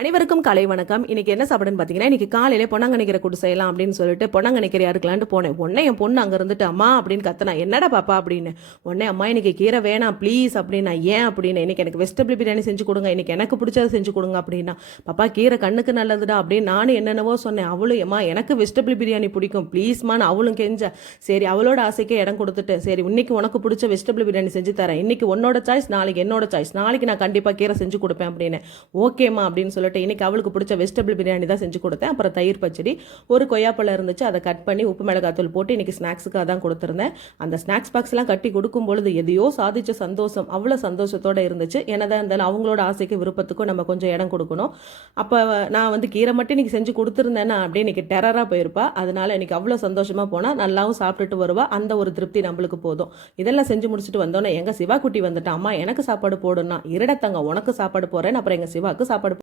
அனைவருக்கும் காலை வணக்கம். இன்னைக்கு என்ன சாப்பிடுன்னு பார்த்தீங்கன்னா, இன்னைக்கு காலையில பொன்னாங்கண்ணி கீரை கூட்டு செய்யலாம் அப்படின்னு சொல்லிட்டு பொன்னாங்கண்ணி கீரை அறுக்கலான்ட்டு போனேன். உடனே என் பொண்ணு அங்கே இருந்துட்டு அம்மா அப்படின்னு கத்துனா, என்னடா பாப்பா அப்படின்னு. உடனே அம்மா இன்னைக்கு கீரை வேணாம் ப்ளீஸ் அப்படின்னா, ஏன் அப்படின்னு. இன்னைக்கு எனக்கு வெஜிடபிள் பிரியாணி செஞ்சு கொடுங்க, இன்னைக்கு எனக்கு பிடிச்சதை செஞ்சு கொடுங்க அப்படின்னா. பாப்பா கீரை கண்ணுக்கு நல்லதுடா அப்படின்னு நானும் என்னென்னவோ சொன்னேன். அவளும் அம்மா எனக்கு வெஜிடபிள் பிரியாணி பிடிக்கும் ப்ளீஸ்மான்னு அவளும் கெஞ்ச. சரி அவளோட ஆசைக்கே இடம் கொடுத்துட்டு, சரி இன்னைக்கு உனக்கு பிடிச்ச வெஜிடபிள் பிரியாணி செஞ்சு தரேன், இன்னைக்கு உன்னோட சாய்ஸ், நாளைக்கு என்னோட சாய்ஸ், நாளைக்கு நான் கண்டிப்பாக கீரை செஞ்சு கொடுப்பேன் அப்படின்னு. ஓகேம்மா அப்படின்னு சொல்லிட்டு இன்னைக்கு அவளுக்கு பிடிச்ச வெஜிடபிள் பிரியாணி தான் செஞ்சு கொடுத்தேன். அப்புறம் தயிர் பச்சடி, ஒரு கொய்யாப்பழம் இருந்துச்சு, அதை கட் பண்ணி உப்பு மிளகாத்தூள் போட்டு இன்னைக்கு ஸ்நாக்ஸுக்காக தான் கொடுத்துருந்தேன். அந்த ஸ்நாக்ஸ் பாக்ஸ்லாம் கட்டி கொடுக்கும் பொழுது எதையோ சாதிச்ச சந்தோஷம், அவ்வளோ சந்தோஷத்தோட இருந்துச்சு. என்னதான் இருந்தாலும் அவங்களோட ஆசைக்கு விருப்பத்துக்கும் நம்ம கொஞ்சம் இடம் கொடுக்கணும். அப்போ நான் வந்து கீரை மட்டும் இன்னைக்கு செஞ்சு கொடுத்துருந்தேன்னா அப்படியே இன்னைக்கு டெரராக போயிருப்பா. அதனால இன்னைக்கு அவ்வளோ சந்தோஷமா போனால் நல்லாவும் சாப்பிட்டுட்டு வருவா. அந்த ஒரு திருப்தி நம்மளுக்கு போதும். இதெல்லாம் செஞ்சு முடிச்சுட்டு வந்தோன்னே எங்கள் சிவா குட்டி வந்துட்டான். அம்மா எனக்கு சாப்பாடு போடுன்னா, இருடத்தங்க உனக்கு சாப்பாடு போடுறேன், அப்புறம் எங்கள் சிவாக்கு சாப்பாடு